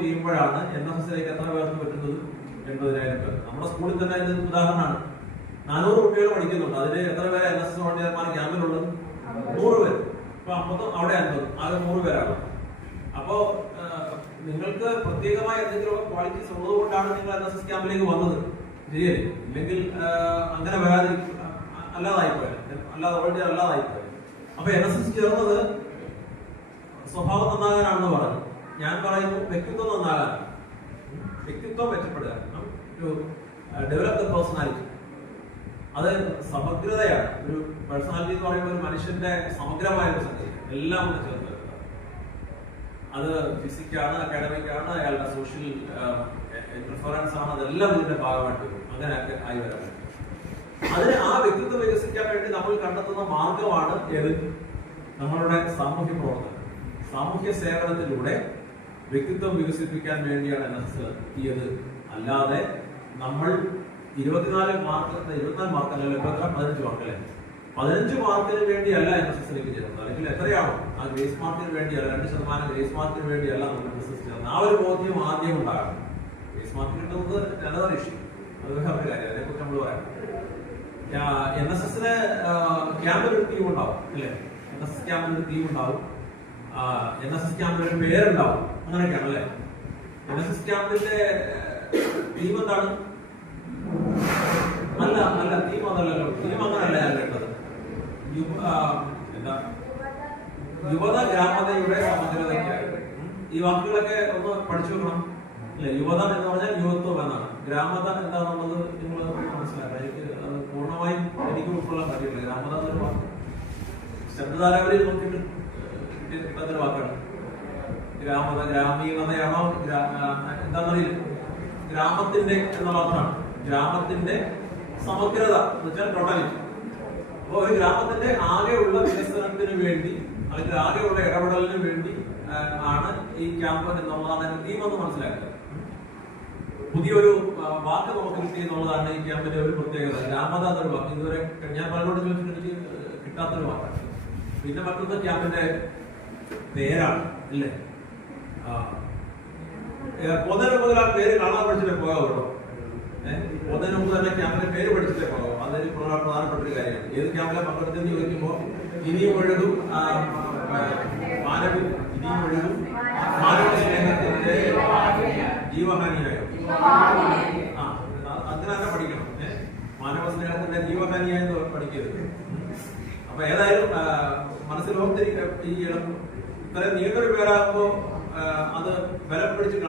ചെയ്യുമ്പോഴാണ് NSSലേക്ക് എത്ര പേർക്ക് പറ്റുന്നത്? 80,000 പേർ. നമ്മുടെ സ്കൂളിൽ തന്നെ ഇത് ഉദാഹരണമാണ്. 400 കുട്ടികൾ പഠിക്കുന്നുണ്ട്. അതിൽ എത്ര പേര് NSS വോളണ്ടിയർമാർ ക്യാമ്പിലുള്ളത്? 100 പേര്. ഇപ്പൊ 50 അവിടെ 50, ആകെ 100 പേരാണ്. അപ്പോ നിങ്ങൾക്ക് പ്രത്യേകമായ എന്തെങ്കിലും ക്വാളിറ്റീസ് ഉള്ളത് കൊണ്ടാണ് നിങ്ങൾ NSS ക്യാമ്പിലേക്ക് വന്നത്, ശരിയല്ലേ? ഇല്ലെങ്കിൽ അങ്ങനെ വരാതെ അല്ലാതായിപ്പോയ, അല്ലാതെ ഓൾറെഡി അല്ലാതായിപ്പോയ. അപ്പൊ NSS ചേർന്നത് സ്വഭാവം നന്നാകാനാണെന്ന് പറഞ്ഞു. ഞാൻ പറയുന്നു വ്യക്തിത്വം നന്നാകാൻ, വ്യക്തിത്വം മെച്ചപ്പെടുക, ഡെവലപ്പ് ദ പേഴ്സണാലിറ്റി. അത് സമഗ്രതയാണ്. ഒരു പേഴ്സണാലിറ്റി എന്ന് പറയുമ്പോൾ ഒരു മനുഷ്യന്റെ സമഗ്രമായ ഒരു സംഗതി, എല്ലാം കൂടെ ചേർന്ന്. അത് ഫിസിക്കാണ്, അക്കാഡമിക് ആണ്, അയാളുടെ സോഷ്യൽ പ്രിഫറൻസ് ആണ്, അതെല്ലാം ഇതിന്റെ ഭാഗമായിട്ട് വരും. അങ്ങനെയൊക്കെ ആയി വരാൻ പറ്റും. അതിന് ആ വ്യക്തിത്വം വികസിക്കാൻ വേണ്ടി നമ്മൾ കണ്ടെത്തുന്ന മാർഗമാണ് ഏത്? നമ്മളുടെ സാമൂഹ്യ പ്രവർത്തനം. സാമൂഹ്യ സേവനത്തിലൂടെ വ്യക്തിത്വം വികസിപ്പിക്കാൻ വേണ്ടിയാണ് NSS എത്തിയത്. അല്ലാതെ നമ്മൾ 24 മാർക്കല്ലല്ലോ, 15 മാർക്കല്ലേ, 15 മാർക്കിന് വേണ്ടിയല്ല NSSലേക്ക് ചേരുന്നത്. അല്ലെങ്കിൽ എത്രയാണോ ആ ഗ്രേസ് മാർക്കിന് വേണ്ടിയല്ല, 2% ഗ്രേസ് മാർക്കിന് വേണ്ടിയല്ല നമ്മൾ NSS ചേർന്നത്. ആ ഒരു ബോധ്യം ആദ്യം ഉണ്ടാകണം. ഗ്രേസ് മാർക്ക് കിട്ടുന്നത് അനദർ ഇഷ്യൂ, അത് വേറെ കാര്യം, അതേക്കുറിച്ച് നമ്മൾ പറയാം. NSSന് ക്യാമ്പിലൊരു ടീം ഉണ്ടാവും, അല്ലേ? NSS ക്യാമ്പിലൊരു ടീം ഉണ്ടാവും, NSS ക്യാമ്പിലൊരു പേരുണ്ടാവും, അങ്ങനെയൊക്കെയാണ് അല്ലേ? NSS ക്യാമ്പിന്റെ ടീം എന്താണ്? അല്ല ടീം അതല്ലല്ലോ, ടീം അങ്ങനല്ല ഞാൻ കേട്ടത്. എന്താ യുവത ഗ്രാമതയുടെ സമഗ്രതയ്ക്കായി. ഈ വാക്കുകളൊക്കെ ഒന്ന് പഠിച്ചു വെക്കണം, അല്ലെ? യുവത എന്ന് പറഞ്ഞാൽ യുവത്വം എന്നാണ്. ഗ്രാമത എന്താണെന്നുള്ളത് നിങ്ങൾ മനസ്സിലാക്കാം. എനിക്ക് അത് പൂർണ്ണമായും എനിക്ക് ഉൾക്കൊള്ളാൻ കഴിയില്ല. ഗ്രാമത എന്നൊരു വാക്ക് ശബ്ദധാരാവലിയിൽ നോക്കിയിട്ട് കിട്ടുന്നൊരു വാക്കാണ്. ഗ്രാമത, ഗ്രാമീണതയാണോ എന്താണെന്നറിയില്ല. ഗ്രാമത്തിന്റെ എന്നുള്ള അർത്ഥമാണ്. ഗ്രാമത്തിന്റെ സമഗ്രത എന്ന് വെച്ചാൽ ടോട്ടാലിറ്റി. അപ്പൊ ഒരു ഗ്രാമത്തിന്റെ ആകെയുള്ള വികസനത്തിന് വേണ്ടി, അല്ലെങ്കിൽ ആകെയുള്ള ഇടപെടലിന് വേണ്ടി ആണ് ഈ ക്യാമ്പ് എന്നുള്ളതാണ് ടീം എന്ന് മനസ്സിലാക്കുക. പുതിയൊരു വാക്ക് നമുക്ക് കിട്ടി എന്നുള്ളതാണ് ഈ ക്യാമ്പിന്റെ ഒരു പ്രത്യേകത. ഗ്രാമത എന്നൊരു വാക്ക് ഇതുവരെ ഞാൻ പലരോട് ചോദിച്ചിട്ട് എനിക്ക് കിട്ടാത്തൊരു വാക്കാണ്. പിന്നെ മറ്റൊന്ന് ക്യാമ്പിന്റെ പേരാണ്, അല്ലേ? പൊതുവെ മുതൽ ആ പേര് കാണാൻ പഠിച്ചിട്ടേ പോകാവുള്ളൂ. പൊതുവെ മുമ്പ് തന്നെ ക്യാമ്പിന്റെ പേര് പഠിച്ചിട്ടേ പോകാം. അതൊരു പ്രധാനപ്പെട്ട ഒരു കാര്യമാണ്. ഏത് ക്യാമ്പിലെ പങ്കെടുത്തെന്ന് ചോദിക്കുമ്പോൾ ഇനിയും ഒഴുകും മാനവ സ്നേഹത്തിന്റെ ജീവഹാനിയായോ? അങ്ങനെ തന്നെ പഠിക്കണം. മാനവ സ്നേഹത്തിന്റെ ജീവഹാനിയായെന്ന് പഠിക്കരുത്. അപ്പൊ ഏതായാലും മനസ്സിൽ ഓർത്തിരിക്കും, ഈ ഇത്രയും നീണ്ടൊരു പേരാകുമ്പോ അത് ബലം പിടിച്ച്